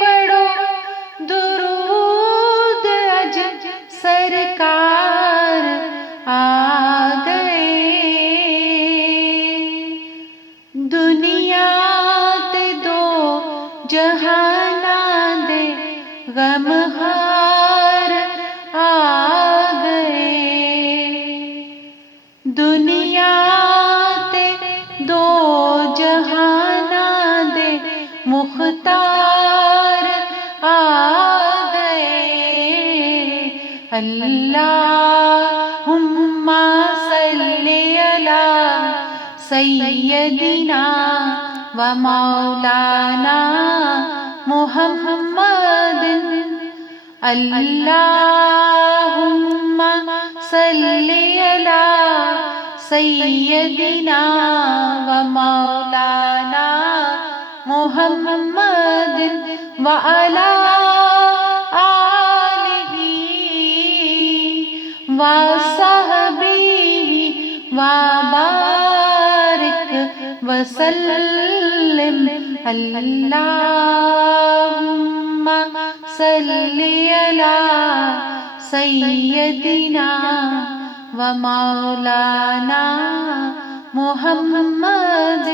پڑھو درود اج سرکار آ گئے، دنیا تے دو جہاناں دے غم ہار آ گئے، دنیا تے دو جہاناں دے مختار آ گئے، اللہم صلی علی سیدنا و مولانا محمد، اللہم صلی علی سیدنا و مولانا محمد وعلی آلہ وصحبہ وبارک وسلم، اللہم صلی علی سیدنا و مولانا محمد۔